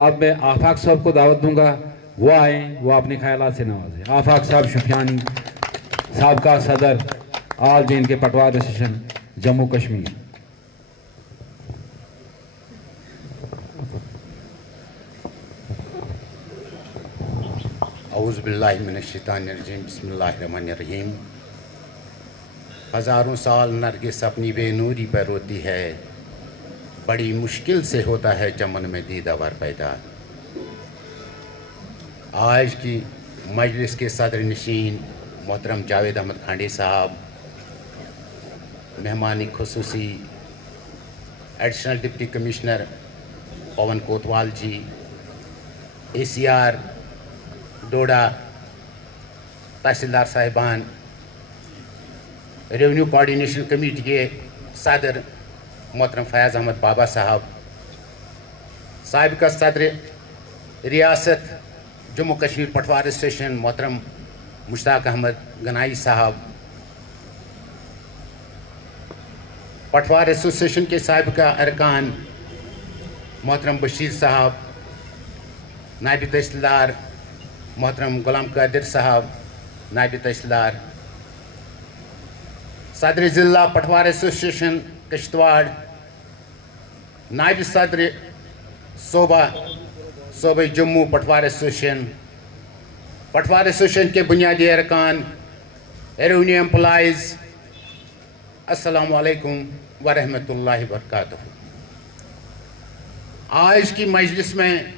अब मैं आफाक साहब को दावत दूंगा, वो आए, वो अपने ख्यालात से नवाजें। आफाक साहब शुफियानी, साबका सदर आल जैन के पटवार एसोसिएशन जम्मू कश्मीर। औज़ु बिल्लाहि मिनश्शैतानिर्रजीम, बिस्मिल्लाहिर्रहमानिर्रहीम। हज़ारों साल नरगिस अपनी बेनूरी पर रोती है, बड़ी मुश्किल से होता है चमन में दीदावर पैदा। आज की मजलिस के सदर नशीन मोहतरम जावेद अहमद खांडे साहब, मेहमानी खुसूसी additional deputy commissioner Pawan Kotwal जी, ACR डोडा, तहसीलदार साहिबान, रेवेन्यू कोऑर्डिनेशन कमेटी के सदर मोहतरम फयाज़ अहमद बाबा साहब, साबिक़ा सदर रियासत जम्मू कश्मीर पटवार एसोसिएशन मोहतरम मुश्ताक अहमद गनाई साहब, पटवार एसोसिएशन के साबिक़ा अरकान मोहतरम बशीर साहब, नायब तहसीलदार मोहतरम गुलाम कादिर साहब, नायब तहसीलदार, सदर ज़िला पटवार एसोसिएशन किश्तवाड़, नायब सदर सूबे जम्मू पटवार एसोसिएशन, पटवार एसोसिएशन के बुनियादी अरकान, रेवेन्यू एम्प्लॉइज़, अस्सलामु अलैकुम व रहमतुल्लाहि व बरकातहू। आज की मजलिस में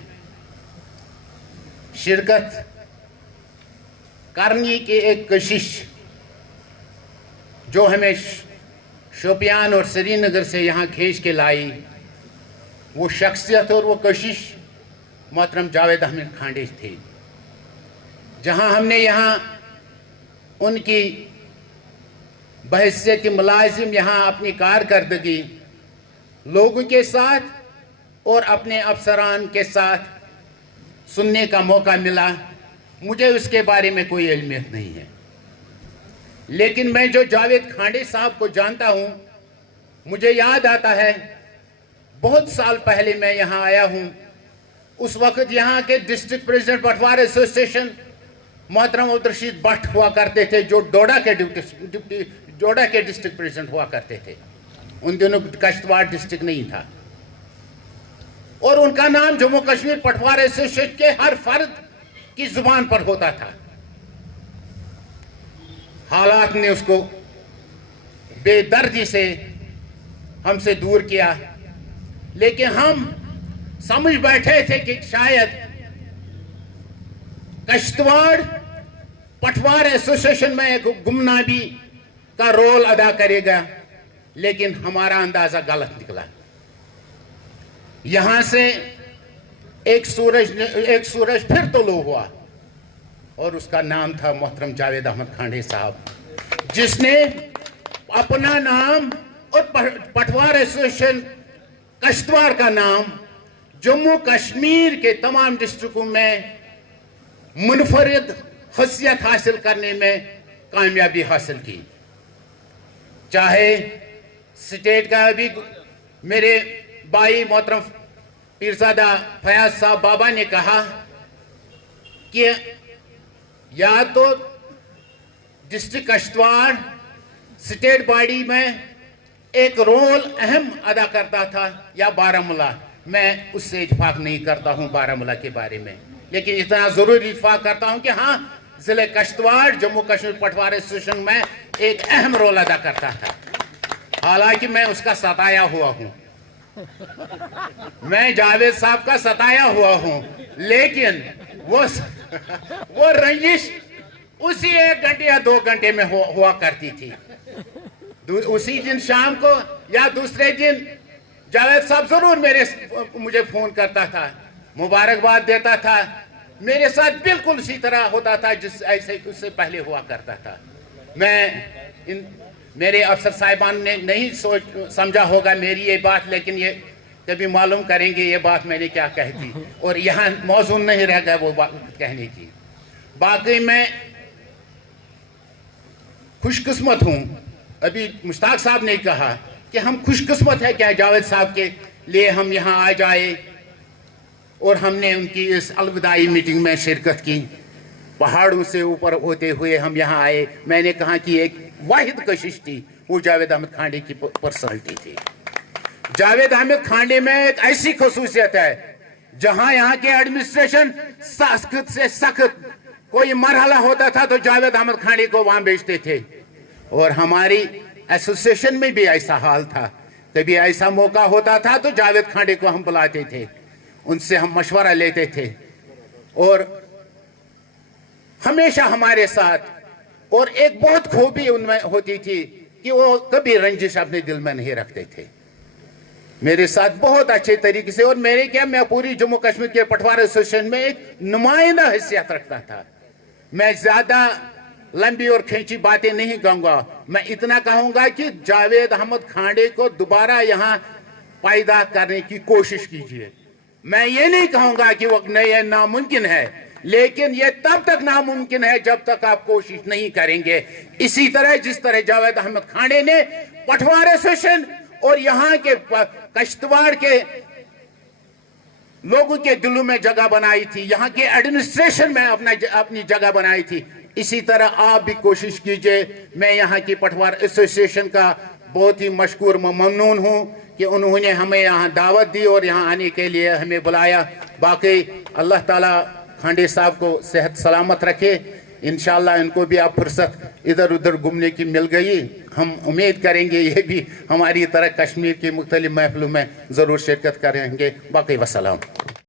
शिरकत करने की एक कोशिश जो हमें शोपियान और श्रीनगर से यहाँ खींच के लाई, वो शख्सियत और वो कोशिश मोहतरम जावेद अहमद खांडे थे। जहाँ हमने यहाँ उनकी बहैसियत मुलाजिम यहाँ अपनी कारकर्दगी लोगों के साथ और अपने अफसरान के साथ सुनने का मौका मिला, मुझे उसके बारे में कोई इल्मियत नहीं है। लेकिन मैं जो जावेद खांडे साहब को जानता हूँ, मुझे याद आता है बहुत साल पहले मैं यहाँ आया हूँ। उस वक्त यहाँ के डिस्ट्रिक्ट प्रेसिडेंट पटवार एसोसिएशन मोहतरम अब्दुल रशीद भट्ट हुआ करते थे, जो डोडा के डिस्ट्रिक्ट प्रेसिडेंट हुआ करते थे। उन दिनों किश्तवाड़ डिस्ट्रिक्ट नहीं था और उनका नाम जम्मू कश्मीर पटवार एसोसिएशन के हर फर्द की जुबान पर होता था। हालात ने उसको बेदर्दी से हमसे दूर किया, लेकिन हम समझ बैठे थे कि शायद किश्तवाड़ पटवार एसोसिएशन में एक गुमनामी का रोल अदा करेगा, लेकिन हमारा अंदाजा गलत निकला। यहां से एक सूरज फिर तुलू हुआ और उसका नाम था मोहतरम जावेद अहमद खांडे साहब, जिसने अपना नाम और पटवार एसोसिएशन किश्तवाड़ का नाम जम्मू कश्मीर के तमाम डिस्ट्रिक्टों में मुनफरिद हैसियत हासिल करने में कामयाबी हासिल की। चाहे स्टेट का अभी मेरे भाई मोहतरम पीरजादा फयाज साहब बाबा ने कहा कि या तो डिस्ट्रिक्ट किश्तवाड़ स्टेट बॉडी में एक रोल अहम अदा करता था या बारामूला। मैं उससे इत्फाक नहीं करता हूं बारामूला के बारे में, लेकिन इतना जरूर इत्फाक करता हूं कि हाँ, जिले किश्तवाड़ जम्मू कश्मीर पटवार एसोसिएशन में एक अहम रोल अदा करता था। हालांकि मैं उसका सताया हुआ हूं, मैं जावेद साहब का सताया हुआ हूं, लेकिन वो रंजिश उसी 1 घंटे या 2 घंटे में हुआ करती थी। उसी दिन शाम को या दूसरे दिन जावेद साहब जरूर मुझे फोन करता था, मुबारकबाद देता था। मेरे साथ बिल्कुल उसी तरह होता था जिस ऐसे उससे पहले हुआ करता था। मेरे अफसर साहिबान ने नहीं समझा होगा मेरी ये बात, लेकिन ये कभी मालूम करेंगे ये बात मैंने क्या कही थी, और यहाँ मौजूद नहीं रह गया वो बात कहने की। बाकी मैं खुशकिस्मत हूँ। अभी मुश्ताक साहब ने कहा कि हम खुशकिस्मत है क्या जावेद साहब के लिए हम यहाँ आ जाए। और हमने उनकी इस अलविदाई मीटिंग में शिरकत की। पहाड़ों से ऊपर होते हुए हम यहाँ आए। मैंने कहा कि एक वाहिद कशिश थी, वो जावेद अहमद खांडे की पर्सनैलिटी थी। जावेद अहमद खांडे में एक ऐसी खसूसियत है, जहां यहाँ के एडमिनिस्ट्रेशन सख्त से सख्त कोई मरहला होता था तो जावेद अहमद खांडे को वहां भेजते थे। और हमारी एसोसिएशन में भी ऐसा हाल था, कभी ऐसा मौका होता था तो जावेद खांडे को हम बुलाते थे, उनसे हम मशवरा लेते थे और हमेशा हमारे साथ। और एक बहुत खूबी उनमें होती थी कि वो कभी रंजिश अपने दिल में नहीं रखते थे, मेरे साथ बहुत अच्छे तरीके से। और मैं पूरी जम्मू कश्मीर के पटवार एसोसिएशन में एक नुमाइंदा हैसियत रखता था। मैं ज्यादा लंबी और खींची बातें नहीं कहूंगा, मैं इतना कहूंगा कि जावेद अहमद खांडे को दोबारा यहाँ पैदा करने की कोशिश कीजिए। मैं ये नहीं कहूंगा कि वो ये नामुमकिन है, लेकिन ये तब तक नामुमकिन है जब तक आप कोशिश नहीं करेंगे। इसी तरह जिस तरह जावेद अहमद खांडे ने पटवार एसोसिएशन और यहाँ के कश्तवाड़ के लोगों के दिलों में जगह बनाई थी, यहाँ के एडमिनिस्ट्रेशन में अपनी जगह बनाई थी, इसी तरह आप भी कोशिश कीजिए। मैं यहाँ की पटवार एसोसिएशन का बहुत ही मशकूर ममनून हूँ कि उन्होंने हमें यहाँ दावत दी और यहाँ आने के लिए हमें बुलाया। बाकी अल्लाह ताला खांडे साहब को सेहत सलामत रखे। इंशाअल्लाह इनको भी आप फुर्सत इधर उधर घूमने की मिल गई। हम उम्मीद करेंगे ये भी हमारी तरह कश्मीर की मुख्तलिफ महफिलों में ज़रूर शिरकत करेंगे। बाकी वसलाम।